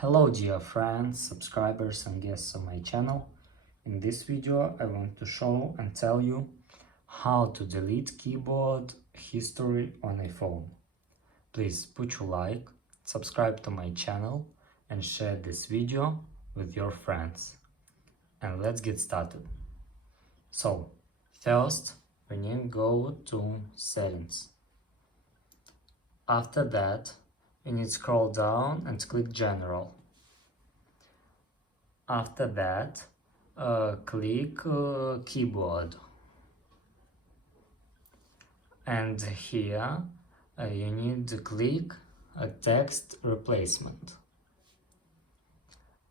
Hello dear friends, subscribers and guests on my channel. In this video I want to show and tell you how to delete keyboard history on a phone. Please put your like, subscribe to my channel and share this video with your friends. And let's get started. So, first we need to go to settings. After that, we need to scroll down and click General. After that, click Keyboard. And here you need to click Text Replacement.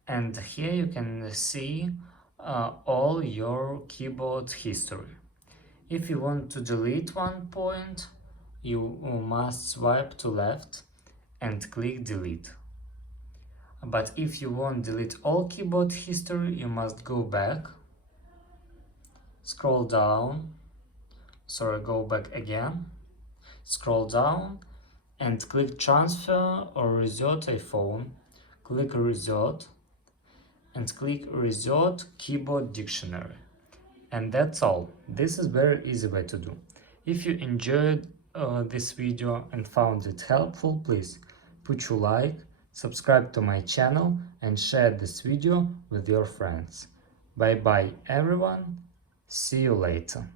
And here you can see all your keyboard history. If you want to delete one point, you must swipe to left and click Delete. But if you want to delete all keyboard history, you must go back, scroll down, go back again, scroll down and click Transfer or Reset a phone, click Reset and click Reset Keyboard Dictionary. And that's all. This is very easy way to do. If you enjoyed this video and found it helpful, please put your like, subscribe to my channel and share this video with your friends. Bye bye everyone, see you later.